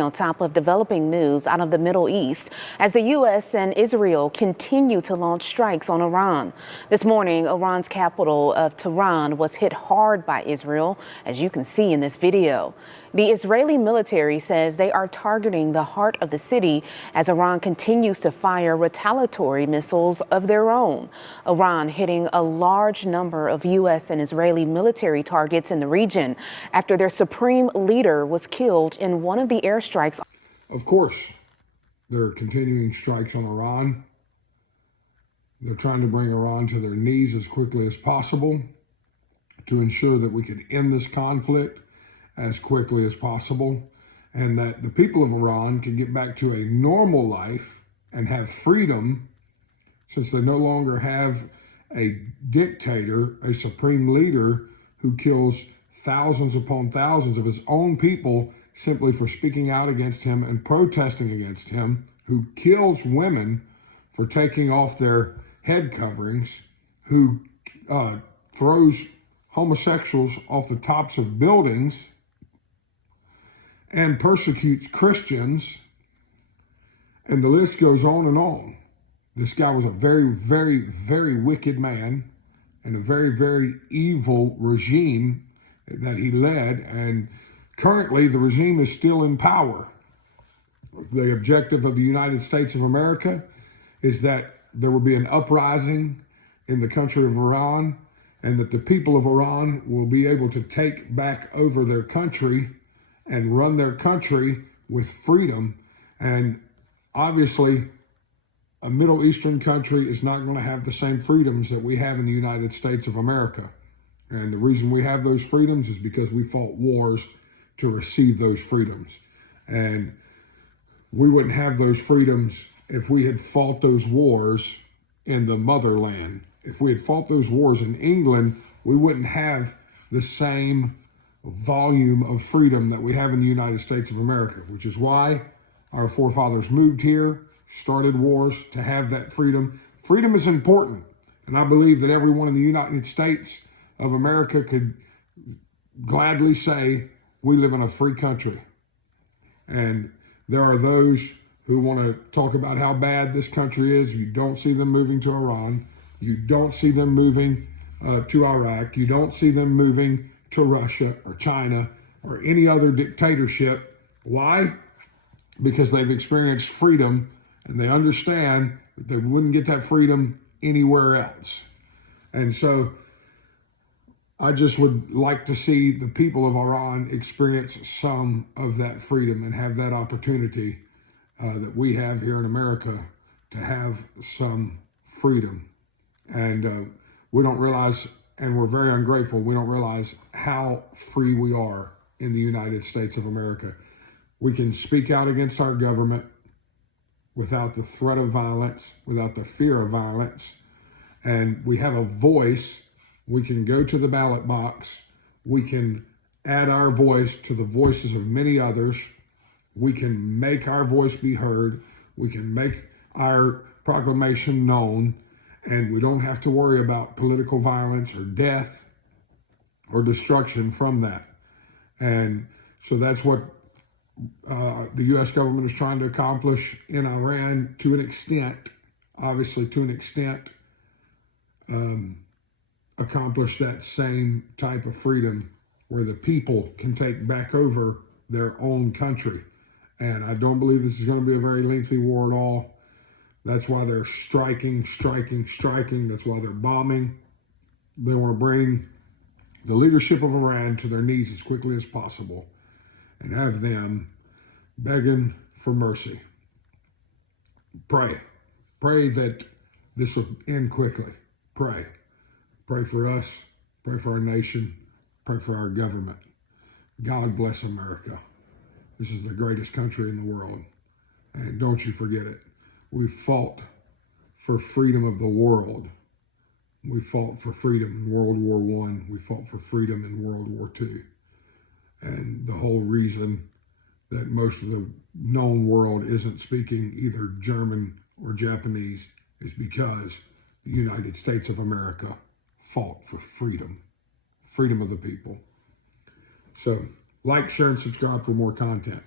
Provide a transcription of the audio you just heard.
On top of developing news out of the Middle East as the U.S. and Israel continue to launch strikes on Iran. This morning, Iran's capital of Tehran was hit hard by Israel, as you can see in this video. The Israeli military says they are targeting the heart of the city as Iran continues to fire retaliatory missiles of their own. Iran hitting a large number of U.S. and Israeli military targets in the region after their supreme leader was killed in one of the airstrikes. Of course, they're continuing strikes on Iran. They're trying to bring Iran to their knees as quickly as possible to ensure that we can end this conflict as quickly as possible and that the people of Iran can get back to a normal life and have freedom, since they no longer have a dictator, a supreme leader who kills thousands upon thousands of his own people simply for speaking out against him and protesting against him, who kills women for taking off their head coverings, who throws homosexuals off the tops of buildings and persecutes Christians, and the list goes on and on. This guy was a very, very, very wicked man and a very, very evil regime that he led, and currently the regime is still in power. The objective of the United States of America is that there will be an uprising in the country of Iran, and that the people of Iran will be able to take back over their country and run their country with freedom. And obviously, a Middle Eastern country is not going to have the same freedoms that we have in the United States of America. And the reason we have those freedoms is because we fought wars to receive those freedoms. And we wouldn't have those freedoms if we had fought those wars in the motherland. If we had fought those wars in England, we wouldn't have the same volume of freedom that we have in the United States of America, which is why our forefathers moved here, started wars to have that freedom. Freedom is important. And I believe that everyone in the United States of America could gladly say we live in a free country. And there are those who want to talk about how bad this country is. You don't see them moving to Iran. You don't see them moving to Iraq. You don't see them moving to Russia or China or any other dictatorship. Why? Because they've experienced freedom and they understand that they wouldn't get that freedom anywhere else. And so I just would like to see the people of Iran experience some of that freedom and have that opportunity that we have here in America to have some freedom. And we don't realize, and we're very ungrateful, we don't realize how free we are in the United States of America. We can speak out against our government without the threat of violence, without the fear of violence. And we have a voice. We can go to the ballot box. We can add our voice to the voices of many others. We can make our voice be heard. We can make our proclamation known. And we don't have to worry about political violence or death or destruction from that. And so that's what the U.S. government is trying to accomplish in Iran to an extent, obviously to an extent, accomplish that same type of freedom where the people can take back over their own country. And I don't believe this is going to be a very lengthy war at all. That's why they're striking. That's why they're bombing. They want to bring the leadership of Iran to their knees as quickly as possible and have them begging for mercy. Pray. Pray that this will end quickly. Pray. Pray for us. Pray for our nation. Pray for our government. God bless America. This is the greatest country in the world. And don't you forget it. We fought for freedom of the world. We fought for freedom in World War I. We fought for freedom in World War II. And the whole reason that most of the known world isn't speaking either German or Japanese is because the United States of America fought for freedom of the people. So like, share, and subscribe for more content.